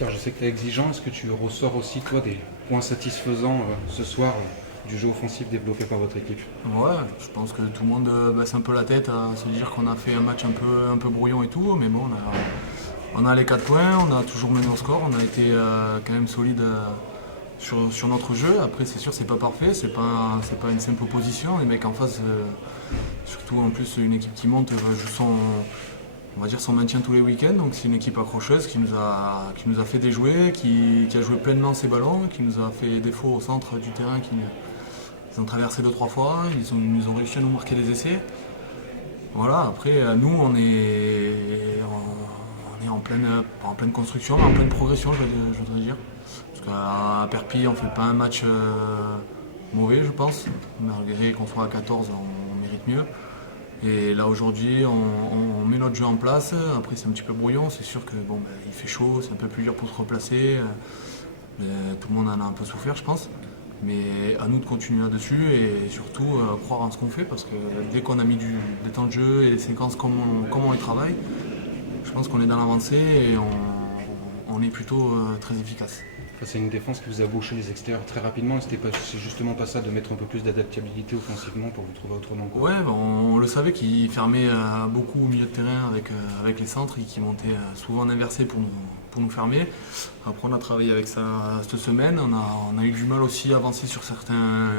Pierre, je sais que tu es exigeant. Est-ce que tu ressors aussi, toi, des points satisfaisants ce soir du jeu offensif développé par votre équipe? Ouais, je pense que tout le monde baisse un peu la tête à se dire qu'on a fait un match un peu brouillon et tout, mais bon, on a les 4 points, on a toujours mené au score, on a été quand même solide sur notre jeu. Après, c'est sûr, c'est pas parfait, c'est pas une simple opposition. Les mecs en face, surtout en plus une équipe qui monte, joue on va dire son maintien tous les week-ends. Donc c'est une équipe accrocheuse qui nous a fait déjouer, qui a joué pleinement ses ballons, qui nous a fait défaut au centre du terrain. Ils ont traversé 2-3 fois, ils ont réussi à nous marquer des essais. Voilà, après, nous, on est en pleine construction, en pleine progression, je voudrais dire. Parce qu'à Perpignan, on ne fait pas un match mauvais, je pense. Malgré qu'on soit à 14, on mérite mieux. Et là, aujourd'hui, on met notre jeu en place. Après, c'est un petit peu brouillon. C'est sûr que bon, ben, il fait chaud, c'est un peu plus dur pour se replacer. Tout le monde en a un peu souffert, je pense. Mais à nous de continuer là-dessus et surtout croire en ce qu'on fait parce que dès qu'on a mis des temps de jeu et des séquences comme on les travaille, je pense qu'on est dans l'avancée et on est plutôt très efficace. C'est une défense qui vous a bouché les extérieurs très rapidement. C'est justement pas ça de mettre un peu plus d'adaptabilité offensivement pour vous trouver autrement, quoi. Ouais, ben, on le savait qu'ils fermaient beaucoup au milieu de terrain avec les centres et qu'ils montaient souvent en inversé pour nous fermer. Après, on a travaillé avec ça cette semaine. On a eu du mal aussi à avancer sur certains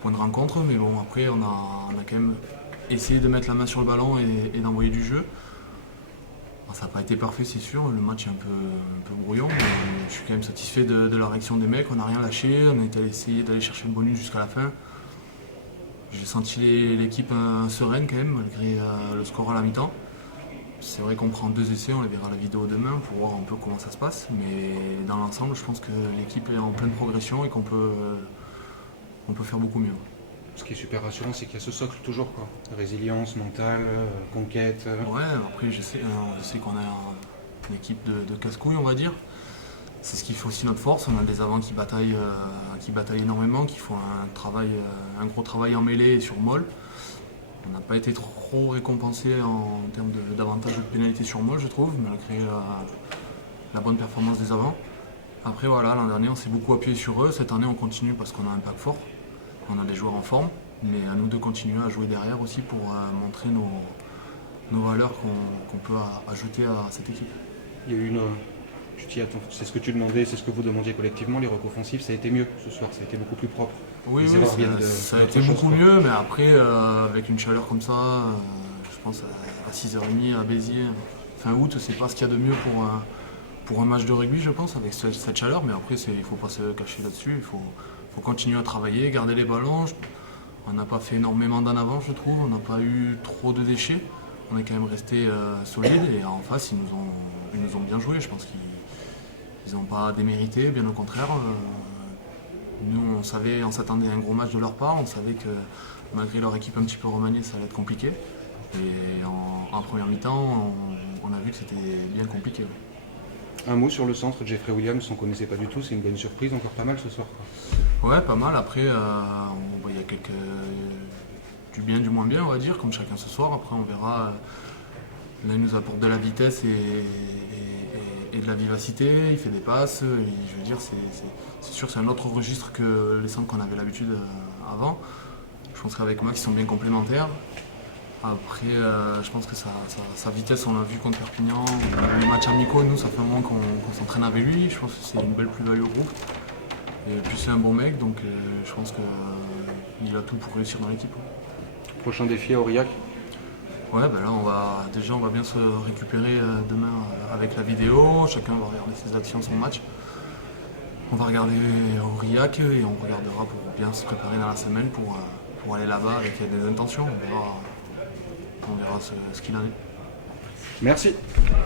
points de rencontre, mais bon, après, on a quand même essayé de mettre la main sur le ballon et d'envoyer du jeu. Bon, ça n'a pas été parfait, c'est sûr. Le match est un peu brouillon, mais je suis quand même satisfait de la réaction des mecs. On n'a rien lâché, on a essayé d'aller chercher le bonus jusqu'à la fin. J'ai senti l'équipe sereine quand même, malgré le score à la mi-temps. C'est vrai qu'on prend 2 essais, on les verra à la vidéo demain pour voir un peu comment ça se passe. Mais dans l'ensemble, je pense que l'équipe est en pleine progression et on peut faire beaucoup mieux. Ce qui est super rassurant, c'est qu'il y a ce socle toujours, quoi. Résilience mentale, conquête. Ouais, après je sais qu'on a une équipe de casse-couilles, on va dire. C'est ce qui fait aussi notre force. On a des avants qui bataillent énormément, qui font un gros travail en mêlée et sur molle. On n'a pas été trop récompensé en termes d'avantages ou de pénalités sur molle, je trouve, malgré la bonne performance des avants. Après, voilà, l'an dernier, on s'est beaucoup appuyé sur eux. Cette année, on continue parce qu'on a un pack fort. On a des joueurs en forme, mais à nous de continuer à jouer derrière aussi pour montrer nos valeurs qu'on peut ajouter à cette équipe. Il y a eu tu t'y attends. C'est ce que tu demandais, c'est ce que vous demandiez collectivement. Les recos offensifs, ça a été mieux ce soir, ça a été beaucoup plus propre. Oui, Les oui, erreurs viennent ça a d'autre été chose, beaucoup quoi. mieux, mais après, avec une chaleur comme ça, je pense à 6h30 à Béziers, fin août, c'est pas ce qu'il y a de mieux pour un match de rugby, je pense, avec cette chaleur, mais après, il ne faut pas se cacher là-dessus, faut continuer à travailler, garder les ballons. On n'a pas fait énormément d'en avant, je trouve, on n'a pas eu trop de déchets, on est quand même resté solide et en face, ils nous ont bien joué, je pense qu'ils n'ont pas démérité, bien au contraire. Nous, on s'attendait à un gros match de leur part, on savait que malgré leur équipe un petit peu remaniée, ça allait être compliqué. Et en première mi-temps, on a vu que c'était bien compliqué. Un mot sur le centre, Jeffrey Williams, on ne connaissait pas du tout, c'est une bonne surprise, encore pas mal ce soir, quoi. Ouais, pas mal. Après, il y a du bien, du moins bien, on va dire, comme chacun ce soir. Après, on verra. Là, il nous apporte de la vitesse et de la vivacité. Il fait des passes. Je veux dire, c'est sûr, c'est un autre registre que les centres qu'on avait l'habitude avant. Je pense qu'avec Max, ils sont bien complémentaires. Après, je pense que sa vitesse, on l'a vu contre Perpignan. Les matchs amicaux, nous, ça fait un moment qu'on s'entraîne avec lui. Je pense que c'est une belle plus-value au groupe. Et puis c'est un bon mec, donc je pense qu'il a tout pour réussir dans l'équipe. Prochain défi à Aurillac. Ouais, ben là on va bien se récupérer demain avec la vidéo. Chacun va regarder ses actions, son match. On va regarder Aurillac et on regardera pour bien se préparer dans la semaine pour aller là-bas avec des intentions. On verra ce qu'il en est. Merci.